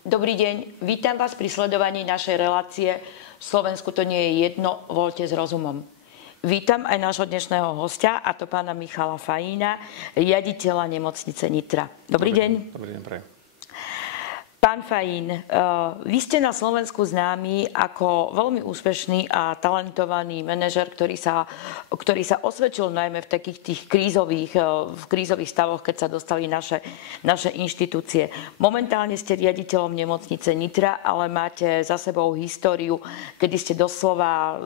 Dobrý deň, vítam vás pri sledovaní našej relácie Slovensku to nie je jedno, voľte s rozumom. Vítam aj nášho dnešného hostia, a to pána Michala Fajína, riaditeľa nemocnice Nitra. Dobrý deň. Dobrý deň, prajem. Pán Fajín, vy ste na Slovensku známi ako veľmi úspešný a talentovaný manažer, ktorý sa osvedčil najmä v takých tých krízových stavoch, keď sa dostali naše inštitúcie. Momentálne ste riaditeľom nemocnice Nitra, ale máte za sebou históriu, kedy ste doslova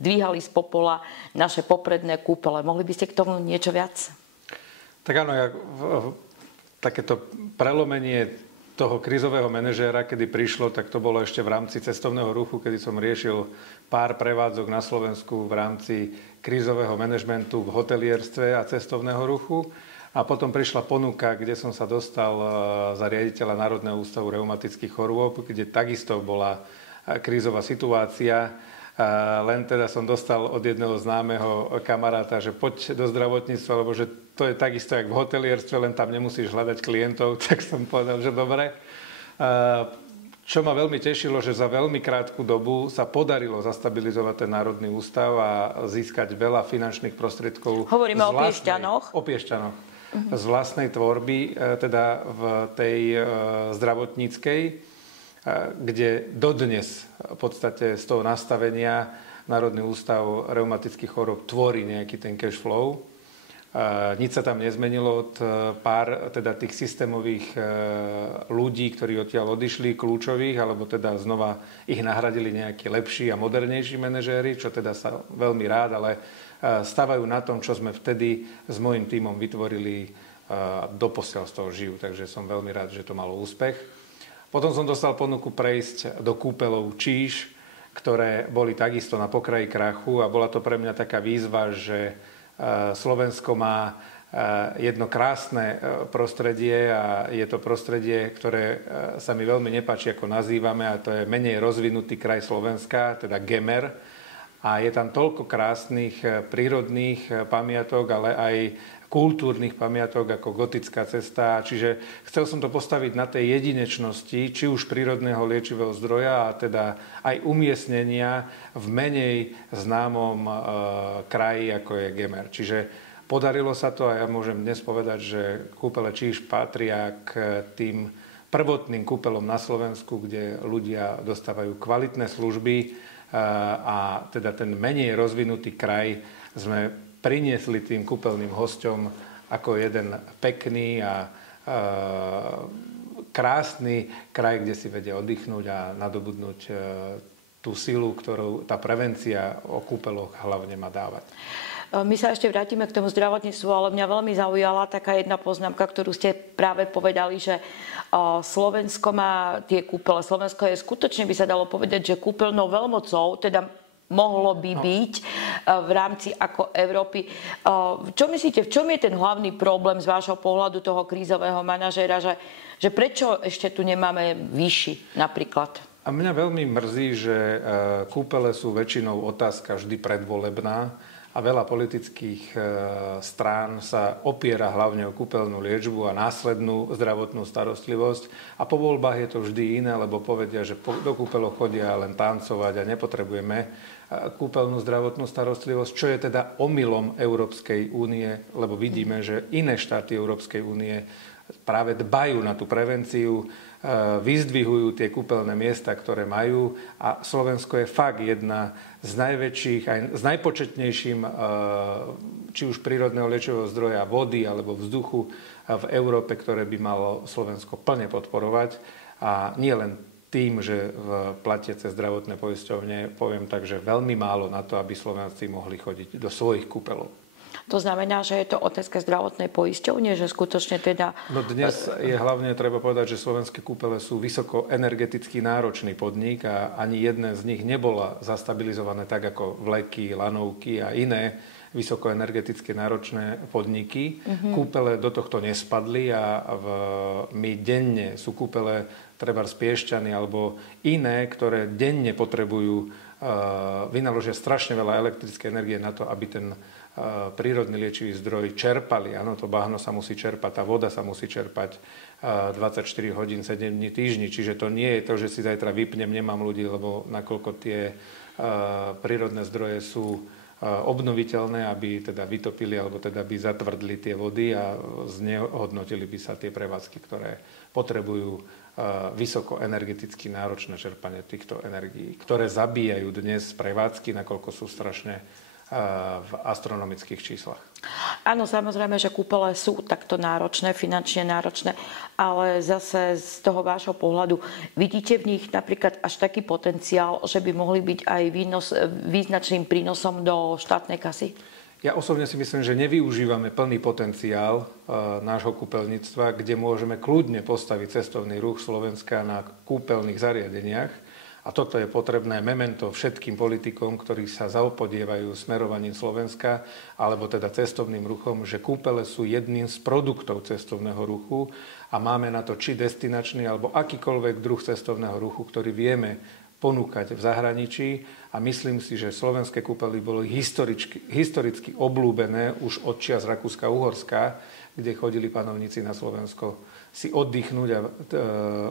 dvíhali z popola naše popredné kúpele. Mohli by ste k tomu niečo viac? Tak áno, takéto prelomenie toho krízového manažéra, kedy prišlo, tak to bolo ešte v rámci cestovného ruchu, kedy som riešil pár prevádzok na Slovensku v rámci krízového manažmentu v hotelierstve a cestovného ruchu. A potom prišla ponuka, kde som sa dostal za riaditeľa Národného ústavu reumatických chorôb, kde takisto bola krízová situácia. Len teda som dostal od jedného známeho kamaráta, že poď do zdravotníctva, lebo že to je takisto jak v hotelierstve, len tam nemusíš hľadať klientov, tak som povedal, že dobre. Čo ma veľmi tešilo, že za veľmi krátku dobu sa podarilo zastabilizovať ten Národný ústav a získať veľa finančných prostriedkov. Hovoríme o Piešťanoch. O Piešťanoch. Z vlastnej tvorby, teda v tej zdravotníckej, kde dodnes v podstate z toho nastavenia Národný ústav reumatických chorôb tvorí nejaký ten cash flow. Nič sa tam nezmenilo od pár teda tých systémových ľudí, ktorí odtiaľ odišli, kľúčových, alebo teda znova ich nahradili nejakí lepší a modernejší manažéri, čo teda sa veľmi rád, ale stavajú na tom, čo sme vtedy s mojím tímom vytvorili, doposiaľ z toho žijú. Takže som veľmi rád, že to malo úspech. Potom som dostal ponuku prejsť do kúpeľov Číž, ktoré boli takisto na pokraji krachu a bola to pre mňa taká výzva, že Slovensko má jedno krásne prostredie a je to prostredie, ktoré sa mi veľmi nepáči, ako nazývame, a to je menej rozvinutý kraj Slovenska, teda Gemer. A je tam toľko krásnych prírodných pamiatok, ale aj kultúrnych pamiatok ako Gotická cesta. Čiže chcel som to postaviť na tej jedinečnosti, či už prírodného liečivého zdroja, a teda aj umiestnenia v menej známom kraji, ako je Gemer. Čiže podarilo sa to a ja môžem dnes povedať, že kúpele Číž patria k tým prvotným kúpelom na Slovensku, kde ľudia dostávajú kvalitné služby a teda ten menej rozvinutý kraj sme priniesli tým kúpeľným hosťom ako jeden pekný a krásny kraj, kde si vedia oddychnúť a nadobudnúť tú silu, ktorú tá prevencia o kúpeľoch hlavne má dávať. My sa ešte vrátime k tomu zdravotníctvu, ale mňa veľmi zaujala taká jedna poznámka, ktorú ste práve povedali, že Slovensko má tie kúpele. Slovensko je skutočne, by sa dalo povedať, že kúpeľnou veľmocou, teda mohlo by byť v rámci ako Európy. Čo myslíte, v čom je ten hlavný problém z vášho pohľadu toho krízového manažéra, že prečo ešte tu nemáme vyšší napríklad? A mňa veľmi mrzí, že kúpele sú väčšinou otázka vždy predvolebná a veľa politických strán sa opiera hlavne o kúpeľnú liečbu a následnú zdravotnú starostlivosť. A po voľbách je to vždy iné, lebo povedia, že do kúpeľov chodia len tancovať a nepotrebujeme kúpeľnú zdravotnú starostlivosť, čo je teda omylom Európskej únie, lebo vidíme, že iné štáty Európskej únie práve dbajú na tú prevenciu, vyzdvihujú tie kúpeľné miesta, ktoré majú, a Slovensko je fakt jedna z najväčších, aj s najpočetnejším či už prírodného liečivého zdroja vody alebo vzduchu v Európe, ktoré by malo Slovensko plne podporovať. A nie len tým, že v platiace zdravotné poisťovne, poviem tak, že veľmi málo na to, aby Slováci mohli chodiť do svojich kúpeľov. To znamená, že je to otázka zdravotnej poisťovne, že skutočne teda... No dnes je hlavne treba povedať, že slovenské kúpele sú vysoko energeticky náročný podnik a ani jedné z nich nebola zastabilizované tak ako vleky, lanovky a iné vysokoenergeticky náročné podniky. Kúpele do tohto nespadli a my denne sú kúpele treba z Piešťany alebo iné, ktoré denne potrebujú, vynaložia strašne veľa elektrickej energie na to, aby ten prírodný liečivý zdroj čerpali. Áno, to bahno sa musí čerpať, tá voda sa musí čerpať. 24 hodín, 7 dní týždni. Čiže to nie je to, že si zajtra vypnem, nemám ľudí, lebo nakoľko tie prírodné zdroje sú obnoviteľné, aby teda vytopili alebo teda by zatvrdli tie vody a znehodnotili by sa tie prevádzky, ktoré potrebujú vysoko energeticky náročné čerpanie týchto energií, ktoré zabíjajú dnes prevádzky, nakoľko sú strašne v astronomických číslach. Áno, samozrejme, že kúpele sú takto náročné, finančne náročné, ale zase z toho vášho pohľadu vidíte v nich napríklad až taký potenciál, že by mohli byť aj význačným prínosom do štátnej kasy? Ja osobne si myslím, že nevyužívame plný potenciál nášho kúpeľníctva, kde môžeme kľudne postaviť cestovný ruch Slovenska na kúpeľných zariadeniach. A toto je potrebné memento všetkým politikom, ktorí sa zaopodievajú smerovaním Slovenska, alebo teda cestovným ruchom, že kúpele sú jedným z produktov cestovného ruchu a máme na to či destinačný, alebo akýkoľvek druh cestovného ruchu, ktorý vieme ponúkať v zahraničí. A myslím si, že slovenské kúpely boli historicky obľúbené už od čias Rakúska-Uhorska, kde chodili panovníci na Slovensko si oddychnúť a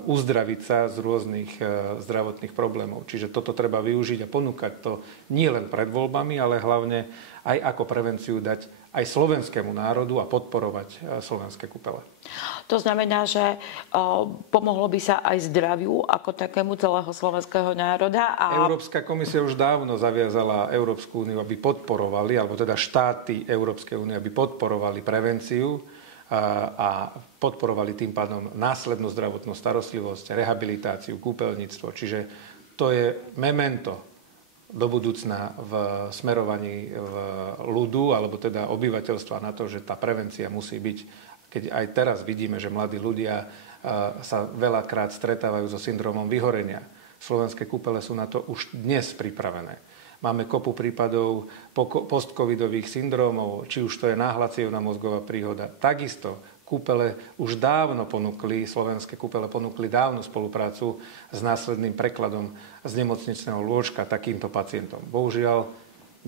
uzdraviť sa z rôznych zdravotných problémov. Čiže toto treba využiť a ponúkať to nie len pred voľbami, ale hlavne aj ako prevenciu dať aj slovenskému národu a podporovať slovenské kúpele. To znamená, že pomohlo by sa aj zdraviu ako takému celého slovenského národa. Európska komisia už dávno zaviazala Európsku úniu, aby podporovali, alebo teda štáty Európskej únie, aby podporovali prevenciu a podporovali tým pádom následnú zdravotnú starostlivosť, rehabilitáciu, kúpeľníctvo. Čiže to je memento do budúcna v smerovaní v ľudu, alebo teda obyvateľstva na to, že tá prevencia musí byť, keď aj teraz vidíme, že mladí ľudia sa veľakrát stretávajú so syndromom vyhorenia. Slovenské kúpele sú na to už dnes pripravené. Máme kopu prípadov postcovidových syndrómov, či už to je náhla cievna mozgová príhoda. Takisto kúpele už dávno ponúkli, slovenské kúpele ponúkli dávno spoluprácu s následným prekladom z nemocničného lôžka takýmto pacientom. Bohužiaľ,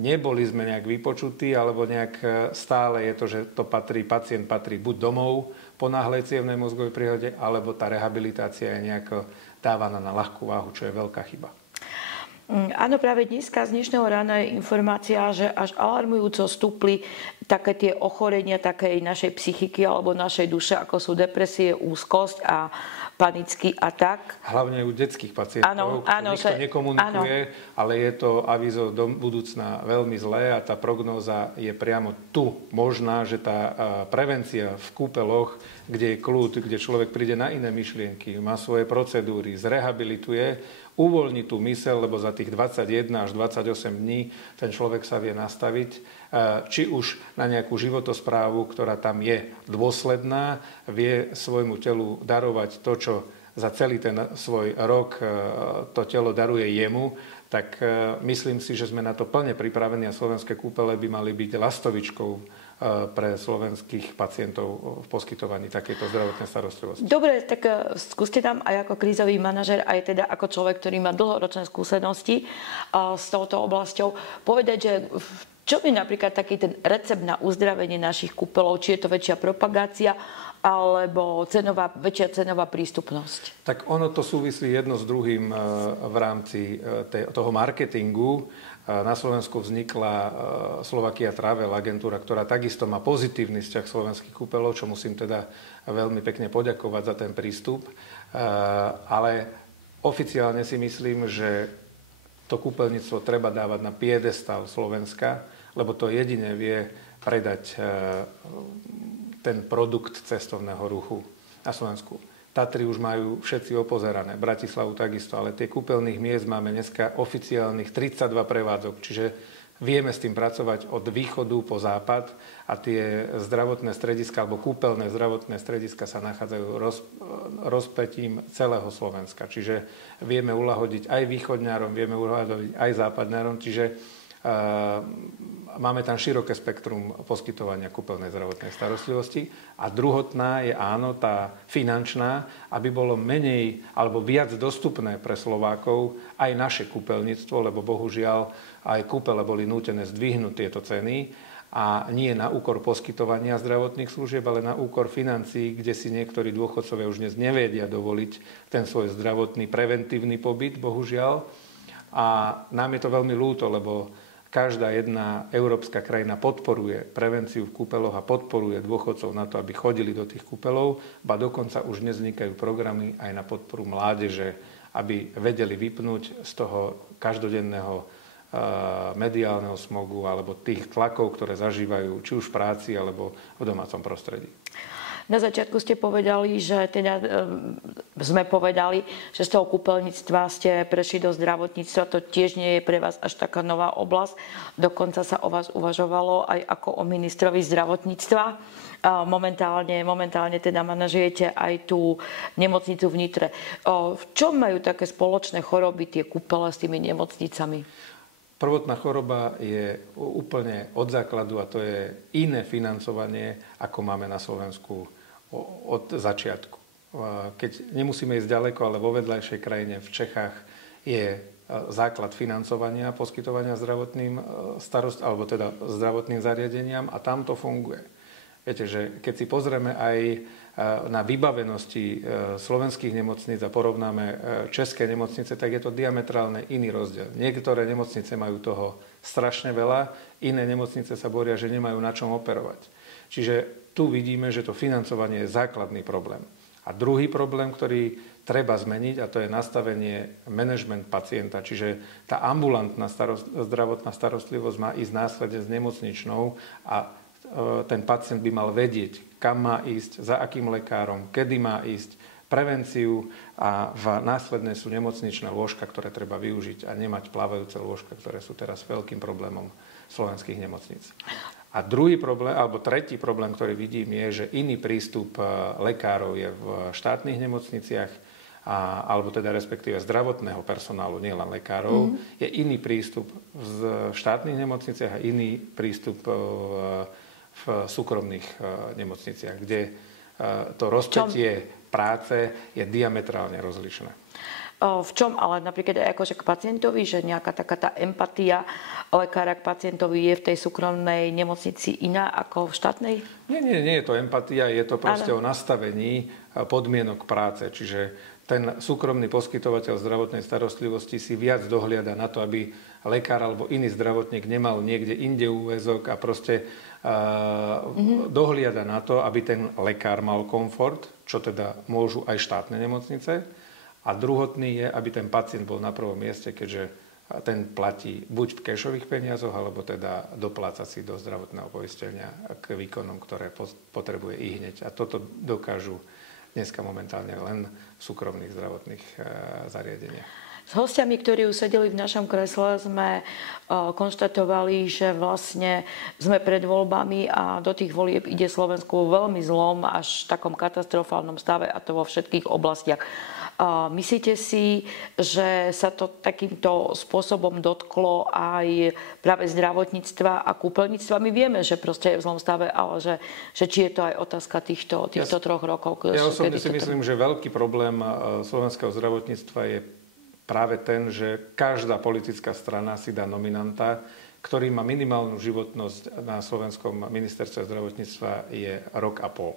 neboli sme nejak vypočutí, alebo nejak stále je to, že to pacient patrí buď domov po náhlej cievnej mozgovej príhode, alebo tá rehabilitácia je nejako dávaná na ľahkú váhu, čo je veľká chyba. Áno, práve dneska z dnešného rána je informácia, že až alarmujúco stúpli také tie ochorenia takej našej psychiky alebo našej duše, ako sú depresie, úzkosť a panický atak. Hlavne u detských pacientov, nikto nekomunikuje, ale je to avízo do budúcna veľmi zlé a tá prognóza je priamo tu možná, že tá prevencia v kúpeloch, kde je kľud, kde človek príde na iné myšlienky, má svoje procedúry, zrehabilituje, uvoľní tú myseľ, lebo za tých 21 až 28 dní ten človek sa vie nastaviť, či už na nejakú životosprávu, ktorá tam je dôsledná, vie svojmu telu darovať to, čo za celý ten svoj rok to telo daruje jemu, tak myslím si, že sme na to plne pripravení a slovenské kúpele by mali byť lastovičkou pre slovenských pacientov v poskytovaní takejto zdravotnej starostlivosti. Dobre, tak skúste tam aj ako krízový manažer, aj teda ako človek, ktorý má dlhoročné skúsenosti s touto oblasťou, povedať, že čo je napríklad taký ten recept na uzdravenie našich kúpeľov, či je to väčšia propagácia, alebo väčšia cenová prístupnosť? Tak ono to súvislí jedno s druhým v rámci toho marketingu. Na Slovensku vznikla Slovakia Travel agentúra, ktorá takisto má pozitívny vzťah slovenských kúpeľov, čo musím teda veľmi pekne poďakovať za ten prístup. Ale oficiálne si myslím, že to kúpeľníctvo treba dávať na piedestal Slovenska, lebo to jedine vie predať ten produkt cestovného ruchu na Slovensku. Tatry už majú všetci opozerané, Bratislavu takisto, ale tie kúpeľných miest máme dneska oficiálnych 32 prevádzok, čiže vieme s tým pracovať od východu po západ a tie zdravotné strediska alebo kúpeľné zdravotné strediska sa nachádzajú rozpätím celého Slovenska. Čiže vieme uľahodiť aj východňárom, vieme uľahodiť aj západňárom, čiže máme tam široké spektrum poskytovania kúpeľnej zdravotnej starostlivosti a druhotná je áno, tá finančná, aby bolo menej alebo viac dostupné pre Slovákov aj naše kúpeľníctvo, lebo bohužiaľ aj kúpele boli nútené zdvihnúť tieto ceny a nie na úkor poskytovania zdravotných služieb, ale na úkor financií, kde si niektorí dôchodcovia už dnes nevedia dovoliť ten svoj zdravotný preventívny pobyt, bohužiaľ. A nám je to veľmi ľúto, lebo každá jedna európska krajina podporuje prevenciu v kúpeloch a podporuje dôchodcov na to, aby chodili do tých kúpelov, ba dokonca už dnes vznikajú programy aj na podporu mládeže, aby vedeli vypnúť z toho každodenného mediálneho smogu alebo tých tlakov, ktoré zažívajú či už v práci alebo v domácom prostredí. Na začiatku ste povedali, že sme povedali, že z toho kúpeľníctva ste prešli do zdravotníctva. To tiež nie je pre vás až taká nová oblasť. Dokonca sa o vás uvažovalo aj ako o ministrovi zdravotníctva. Momentálne teda manažujete aj tú nemocnicu v Nitre. V čom majú také spoločné choroby tie kúpele s tými nemocnicami? Prvotná choroba je úplne od základu a to je iné financovanie, ako máme na Slovensku od začiatku. Keď nemusíme ísť ďaleko, ale vo vedľajšej krajine v Čechách je základ financovania, poskytovania zdravotným zdravotným zariadeniam a tam to funguje. Viete, že keď si pozrieme aj na vybavenosti slovenských nemocníc a porovnáme české nemocnice, tak je to diametrálne iný rozdiel. Niektoré nemocnice majú toho strašne veľa, iné nemocnice sa boria, že nemajú na čom operovať. Čiže tu vidíme, že to financovanie je základný problém. A druhý problém, ktorý treba zmeniť, a to je nastavenie management pacienta. Čiže tá ambulantná zdravotná starostlivosť má ísť následne s nemocničnou a ten pacient by mal vedieť, kam má ísť, za akým lekárom, kedy má ísť, prevenciu a následne sú nemocničné lôžka, ktoré treba využiť a nemať plávajúce lôžka, ktoré sú teraz veľkým problémom slovenských nemocníc. A druhý problém, alebo tretí problém, ktorý vidím, je, že iný prístup lekárov je v štátnych nemocniciach, alebo teda respektíve zdravotného personálu, nielen lekárov, je iný prístup v štátnych nemocniciach a iný prístup v súkromných nemocniciach, kde to rozpätie práce je diametrálne rozlišné. V čom ale napríklad aj akože k pacientovi, že nejaká taká tá empatia lekára k pacientovi je v tej súkromnej nemocnici iná ako v štátnej? Nie je to empatia, je to proste o nastavení podmienok práce. Čiže ten súkromný poskytovateľ zdravotnej starostlivosti si viac dohliada na to, aby lekár alebo iný zdravotník nemal niekde inde úväzok a proste dohliada na to, aby ten lekár mal komfort, čo teda môžu aj štátne nemocnice. A druhotný je, aby ten pacient bol na prvom mieste, keďže ten platí buď v kešových peniazoch, alebo teda dopláca si do zdravotného poistenia k výkonom, ktoré potrebuje ihneď. A toto dokážu dneska momentálne len v súkromných zdravotných zariadeniach. S hostiami, ktorí už sedeli v našom kresle, sme konštatovali, že vlastne sme pred voľbami a do tých volieb ide Slovensku veľmi zlom, až v takom katastrofálnom stave, a to vo všetkých oblastiach. Myslíte si, že sa to takýmto spôsobom dotklo aj práve zdravotníctva a kúpeľníctva? My vieme, že proste je v zlom stave, ale že či je to aj otázka týchto 3 rokov? Ja osobne si myslím, že veľký problém slovenského zdravotníctva je práve ten, že každá politická strana si dá nominanta, ktorý má minimálnu životnosť na slovenskom ministerstve zdravotníctva je rok a pol.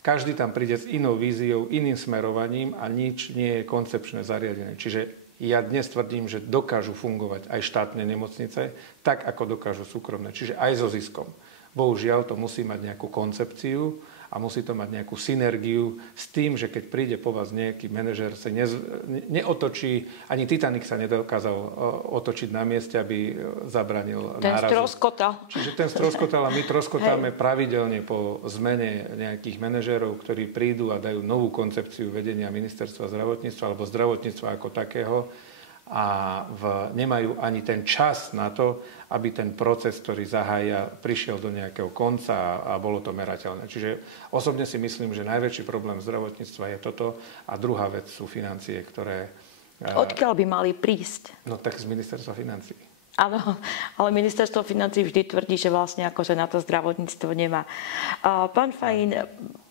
Každý tam príde s inou víziou, iným smerovaním a nič nie je koncepčne zariadené. Čiže ja dnes tvrdím, že dokážu fungovať aj štátne nemocnice, tak ako dokážu súkromné, čiže aj so ziskom. Bohužiaľ to musí mať nejakú koncepciu a musí to mať nejakú synergiu s tým, že keď príde po vás nejaký manažer, sa neotočí, ani Titanic sa nedokázal otočiť na mieste, aby zabranil nárazu. Ten stroskotal. Čiže ten stroskotal a my troskotáme pravidelne po zmene nejakých manažérov, ktorí prídu a dajú novú koncepciu vedenia ministerstva zdravotníctva alebo zdravotníctva ako takého a nemajú ani ten čas na to, aby ten proces, ktorý zahája, prišiel do nejakého konca a bolo to merateľné. Čiže osobne si myslím, že najväčší problém zdravotníctva je toto a druhá vec sú financie, ktoré... Odkiaľ by mali prísť? No tak z ministerstva financií. Áno, ale ministerstvo financií vždy tvrdí, že vlastne akože na to zdravotníctvo nemá. Pán Fajin,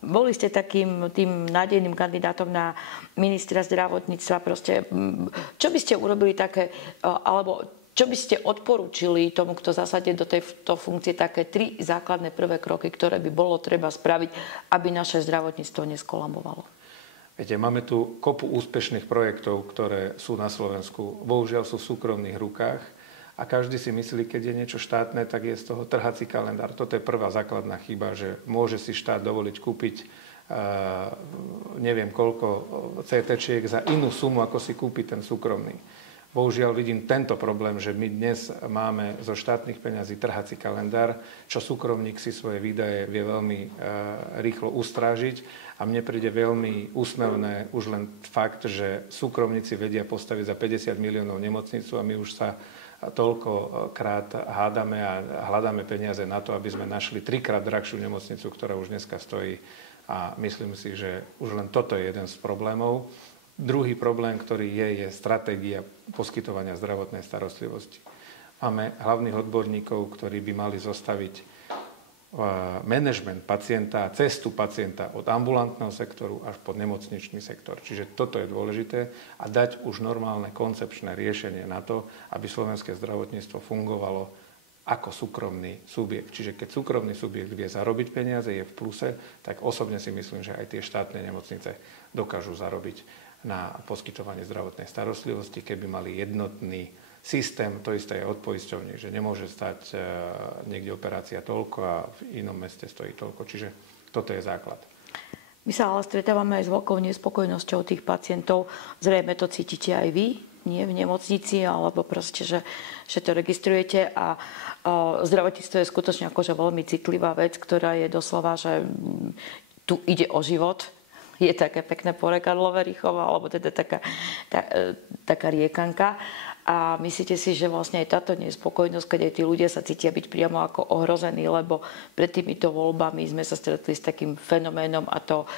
boli ste takým tým nádejným kandidátom na ministra zdravotníctva. Proste, čo by ste urobili také, alebo čo by ste odporúčili tomu, kto zasadne do tejto funkcie, také 3 základné prvé kroky, ktoré by bolo treba spraviť, aby naše zdravotníctvo neskolabovalo? Viete, máme tu kopu úspešných projektov, ktoré sú na Slovensku. Bohužiaľ sú v súkromných rukách a každý si myslí, keď je niečo štátne, tak je z toho trhací kalendár. Toto je prvá základná chyba, že môže si štát dovoliť kúpiť neviem koľko CT-čiek za inú sumu, ako si kúpi ten súkromný. Bohužiaľ vidím tento problém, že my dnes máme zo štátnych peňazí trhací kalendár, čo súkromník si svoje výdaje vie veľmi rýchlo ustrážiť a mne príde veľmi úsmevné už len fakt, že súkromníci vedia postaviť za 50 miliónov nemocnicu a my už sa toľkokrát hádame a hľadáme peniaze na to, aby sme našli 3-krát drahšiu nemocnicu, ktorá už dneska stojí. A myslím si, že už len toto je jeden z problémov. Druhý problém, ktorý je stratégia poskytovania zdravotnej starostlivosti. Máme hlavných odborníkov, ktorí by mali zostaviť manažment pacienta, cestu pacienta od ambulantného sektoru až po nemocničný sektor. Čiže toto je dôležité a dať už normálne koncepčné riešenie na to, aby slovenské zdravotníctvo fungovalo ako súkromný subjekt. Čiže keď súkromný subjekt vie zarobiť peniaze, je v pluse, tak osobne si myslím, že aj tie štátne nemocnice dokážu zarobiť na poskytovanie zdravotnej starostlivosti, keby mali jednotný systém, to isté je od poisťovní, že nemôže stať niekde operácia toľko a v inom meste stojí toľko. Čiže toto je základ. My sa ale stretávame aj s veľkou nespokojnosťou tých pacientov. Zrejme to cítite aj vy, nie v nemocnici, alebo proste, že to registrujete a zdravotníctvo je skutočne akože veľmi citlivá vec, ktorá je doslova, že tu ide o život. Je také pekné porekadlo Verichova, alebo teda taká riekanka. A myslíte si, že vlastne aj táto nespokojnosť, keď aj tí ľudia sa cítia byť priamo ako ohrození, lebo pred týmito voľbami sme sa stretli s takým fenoménom a to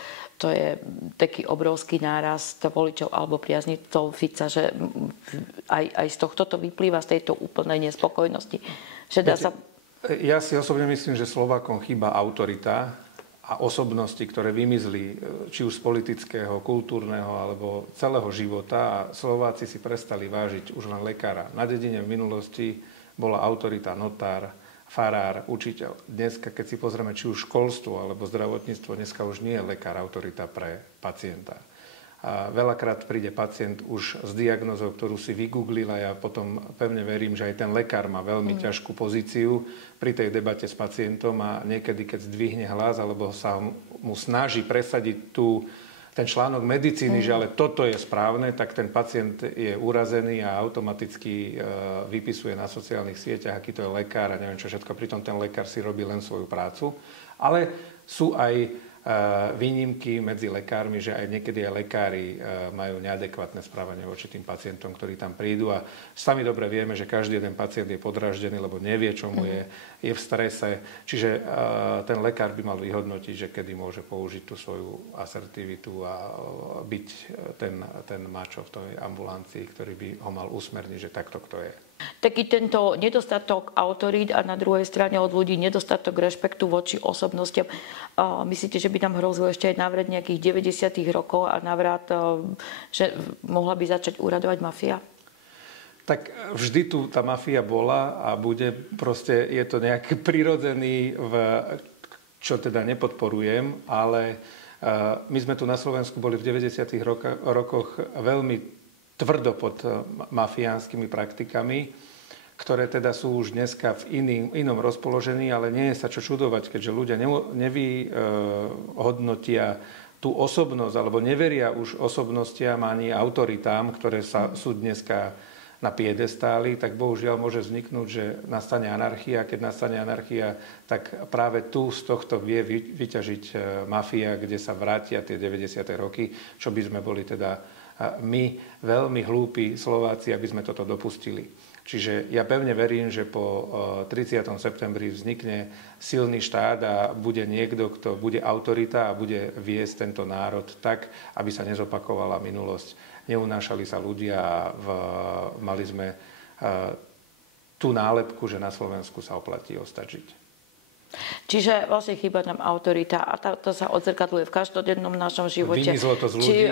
je taký obrovský nárast voličov alebo priaznivcov Fica, že aj z tohto to vyplýva, z tejto úplnej nespokojnosti. Že dá sa... Ja si osobne myslím, že Slovákom chýba autorita a osobnosti, ktoré vymizli či už z politického, kultúrneho alebo celého života a Slováci si prestali vážiť už len lekára. Na dedine v minulosti bola autorita notár, farár, učiteľ. Dneska, keď si pozrieme či už školstvo alebo zdravotníctvo, dneska už nie je lekár autorita pre pacienta. A veľakrát príde pacient už s diagnózou, ktorú si vygooglil a ja potom pevne verím, že aj ten lekár má veľmi ťažkú pozíciu pri tej debate s pacientom a niekedy, keď zdvihne hlas alebo sa mu snaží presadiť ten článok medicíny, že ale toto je správne, tak ten pacient je urazený a automaticky vypisuje na sociálnych sieťach, aký to je lekár a neviem čo všetko. Pritom ten lekár si robí len svoju prácu. Ale sú aj výnimky medzi lekármi, že aj niekedy aj lekári majú neadekvátne správanie voči tým pacientom, ktorí tam prídu a sami dobre vieme, že každý jeden pacient je podráždený, lebo nevie, čo mu je v strese. Čiže ten lekár by mal vyhodnotiť, že kedy môže použiť tú svoju asertivitu a byť ten mačo v tej ambulancii, ktorý by ho mal usmerniť, že takto kto je. Taký tento nedostatok autorít a na druhej strane od ľudí nedostatok rešpektu voči osobnostiam. Myslíte, že by tam hrozil ešte aj návrat nejakých 90. rokov a návrat, že mohla by začať úradovať mafia? Tak vždy tu tá mafia bola a bude, proste je to nejaký prirodzený, čo teda nepodporujem, ale my sme tu na Slovensku boli v 90. rokoch veľmi tvrdo pod mafiánskymi praktikami, ktoré teda sú už dneska v inom rozpoložení, ale nie je sa čo čudovať, keďže ľudia nevyhodnotia tú osobnosť, alebo neveria už osobnostiam ani autoritám, ktoré sú dneska na piedestáli, tak bohužiaľ môže vzniknúť, že nastane anarchia. Keď nastane anarchia, tak práve tu z tohto vie vyťažiť mafia, kde sa vrátia tie 90. roky, čo by sme boli teda my, veľmi hlúpi Slováci, aby sme toto dopustili. Čiže ja pevne verím, že po 30. septembri vznikne silný štát a bude niekto, kto bude autorita a bude viesť tento národ tak, aby sa nezopakovala minulosť. Neunášali sa ľudia a mali sme tú nálepku, že na Slovensku sa oplatí ostať žiť. Čiže vlastne chýba nám autorita a to sa odzrkadluje v každodennom našom živote. Vymizlo to z ľudí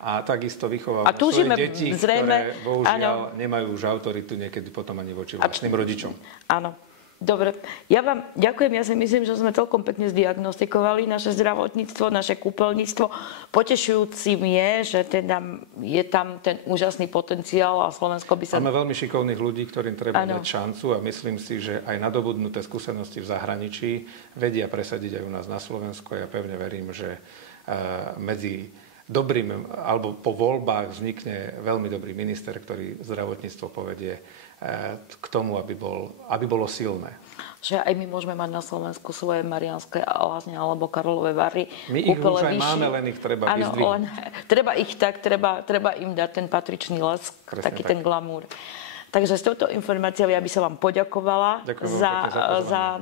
a takisto vychovávame svoje deti, ktoré bohužiaľ nemajú už autoritu niekedy potom ani voči vlastným rodičom. Áno. Dobre, ja vám ďakujem. Ja si myslím, že sme celkom pekne zdiagnostikovali naše zdravotníctvo, naše kúpeľníctvo. Potešujúcim je, že teda je tam ten úžasný potenciál a Slovensko by sa... Máme veľmi šikovných ľudí, ktorým treba dať šancu a myslím si, že aj nadobudnuté skúsenosti v zahraničí vedia presadiť aj u nás na Slovensku. Ja pevne verím, že medzi dobrým, alebo po voľbách vznikne veľmi dobrý minister, ktorý zdravotníctvo povedie k tomu, aby bolo silné. Že aj my môžeme mať na Slovensku svoje Mariánske Lázne alebo Karlové Vary. My ich už aj máme, len ich treba vyzdvihnúť. Treba im dať ten patričný lesk, taký ten glamúr. Takže s touto informáciou ja by som vám poďakovala za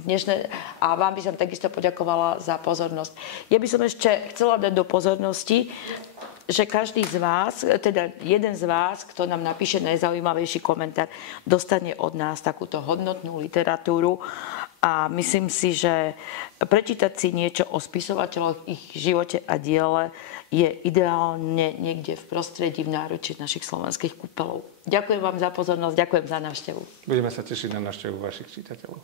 dnešné a vám by som takisto poďakovala za pozornosť. Ja by som ešte chcela dať do pozornosti, že každý z vás, teda jeden z vás, kto nám napíše najzaujímavejší komentár, dostane od nás takúto hodnotnú literatúru a myslím si, že prečítať si niečo o spisovateľoch, ich živote a diele je ideálne niekde v prostredí, v náručí našich slovenských kúpeľov. Ďakujem vám za pozornosť, ďakujem za návštevu. Budeme sa tešiť na návštevu vašich čitateľov.